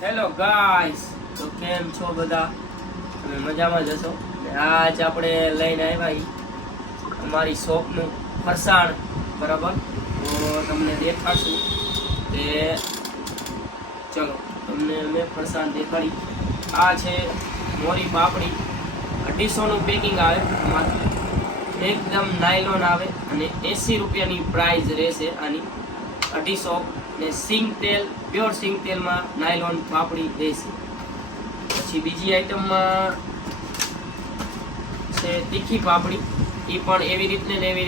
Hello guys, તો કેમ છો બધા? તમે મજામાં જ હશો? આજ આપણે લઈને આવ્યા અમારી શોપનું ફરસાણ, બરાબર? તો તમને દેખાડશું કે ચલો તમને અમે ફરસાણ દેખાડી. આ છે મોરી પાપડી, 250નું પેકિંગ આવે, એકદમ નાયલોન આવે અને 80 રૂપિયાની પ્રાઇસ રહેશે આની. 250 ને સિંગ તેલ, પ્યોર સિંગ તેલમાં નાયલોન પાપડી રહેશે. પછી બીજી આઈટમમાં છે તીખી પાપડી, એ પણ એવી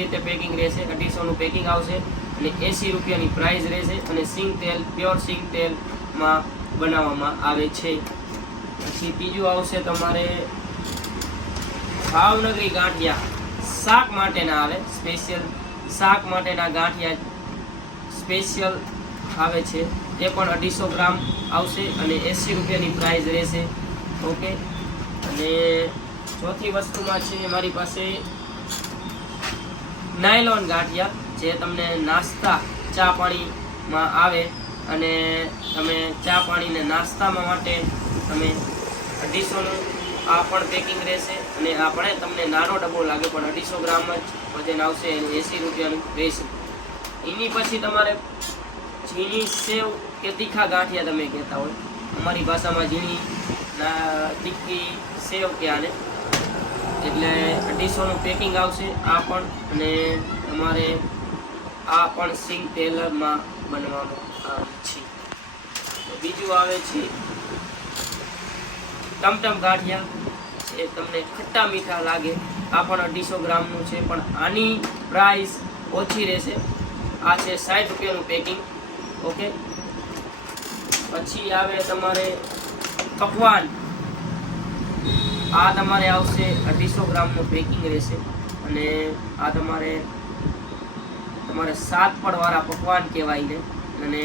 રીતે પેકિંગ રહેશે. 250નું પેકિંગ આવશે અને 80 રૂપિયાની પ્રાઇસ રહેશે. અને સિંગ તેલ, પ્યોર સિંગ તેલમાં બનાવવામાં આવે છે. પછી બીજું આવશે તમારે ભાવનગરી ગાંઠિયા, શાક માટેના આવે, સ્પેશિયલ શાક માટેના ગાંઠિયા સ્પેશિયલ આવે છે. એ પણ 250 ગ્રામ આવશે અને 80 રૂપિયાની પ્રાઇસ રહેશે. ઓકે. અને ચોથી વસ્તુમાં છે મારી પાસે નાયલોન ગાંઠિયા, જે તમને નાસ્તા ચા પાણીમાં આવે અને તમે ચા પાણીને નાસ્તામાં માટે તમે 250નું આ પણ પેકિંગ રહેશે. અને આ પણ તમને નાનો ડબ્બો લાગે પણ 250 ગ્રામ જ વજન આવશે અને 80 રૂપિયાનું રહેશે. એની પછી તમારે ઝીણી સેવ કે તીખા ગાંઠિયા તમે કહેતા હોય, અમારી ભાષામાં ઝીણી તીખી સેવ કે આને, એટલે 250નું પેકિંગ આવશે આ પણ. અને તમારે આ પણ સિંગ તેલમાં બનવામાં આવે છે. બીજું આવે છે ટમટમ ગાંઠિયા, એ તમને ખટ્ટા મીઠા લાગે, આ પણ 250 ગ્રામનું છે પણ આની પ્રાઇસ ઓછી રહેશે. આ છે 60 રૂપિયાનું પેકિંગ. ઓકે. પછી આવે તમારે પકવાન, આ તમારે આવશે 250 ગ્રામનું પેકિંગ રહેશે. અને આ તમારે 7 પડવાળા પકવાન કહેવાય ને. અને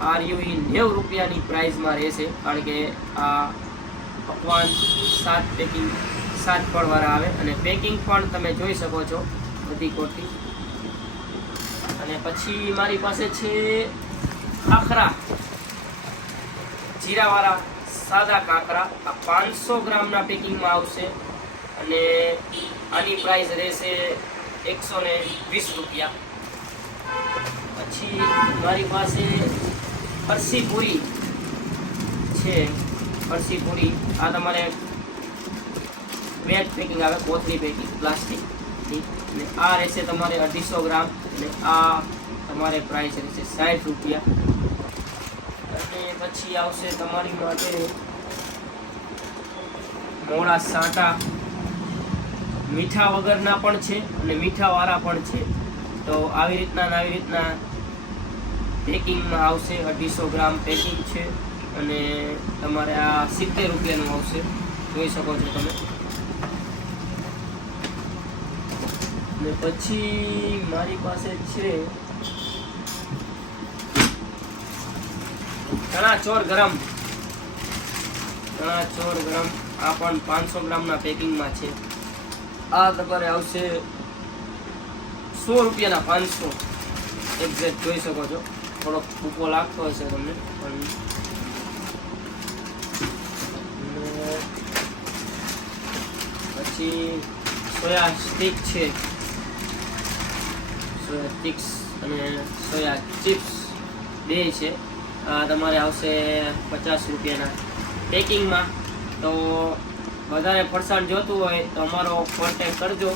આ રહ્યું 90 રૂપિયાની પ્રાઇસમાં રહેશે, કારણ કે આ પકવાન 7 પડવાળા આવે. અને પેકિંગ પણ તમે જોઈ શકો છો બધી કોટી. અને પછી મારી પાસે છે ખાખરા, જીરાવાળા સાદા ખાખરા, આ 500 ગ્રામના પેકિંગમાં આવશે અને આની પ્રાઇસ રહેશે 120 રૂપિયા. પછી મારી પાસે ફરસી પૂરી છે, ફરસી પૂરી, આ તમારે વેટ પેકિંગ આવે, કોથળી પેકિંગ પ્લાસ્ટિકની. અને આ રહેશે તમારે 250 ગ્રામ અને આ તમારે પ્રાઇસ રહેશે 60 રૂપિયા. અને પછી આવશે તમારી માટે મોળા સાંટા, મીઠા વગરના પણ છે અને મીઠાવાળા પણ છે. તો આવી રીતના પેકિંગમાં આવશે. 250 ગ્રામ પેકિંગ છે અને તમારે આ 70 રૂપિયાનું આવશે, જોઈ શકો છો તમે. ને પછી મારી પાસે છે ચણા ચોર ગરમ, આ પણ 500 ગ્રામના પેકિંગમાં છે. આ તમારે આવશે 100 રૂપિયાના 500 એક્ઝેક્ટ, જોઈ શકો છો. થોડોક ભૂકો લાગતો હશે તમને પણ. પછી સોયા સ્ટિક છે, સોયા સ્ટિક્સ અને સોયા ચિપ્સ બે છે. આ તમારે આવશે 50 રૂપિયાના પેકિંગમાં. તો વધારે ફરસાણ જોતું હોય તો અમારો કોન્ટેક કરજો.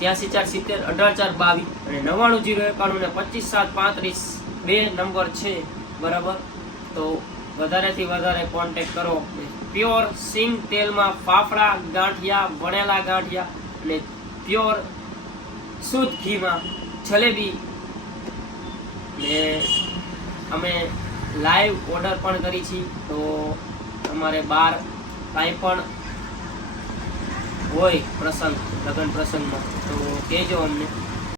83 470 18 4 22 અને 99 091 ને 25 7 35 બે નંબર છે, બરાબર? તો વધારેથી વધારે કોન્ટેક કરો. પ્યોર સિંગ તેલમાં ફાફડા ગાંઠિયા, વણેલા ગાંઠિયા અને પ્યોર શુદ્ધ ઘીમાં જલેબી. ને અમે લાઈવ ઓર્ડર પણ કરી છીએ, તો તમારે બહાર કાંઈ પણ હોય પ્રસંગ, લગ્ન પ્રસંગમાં, તો કહેજો અમને.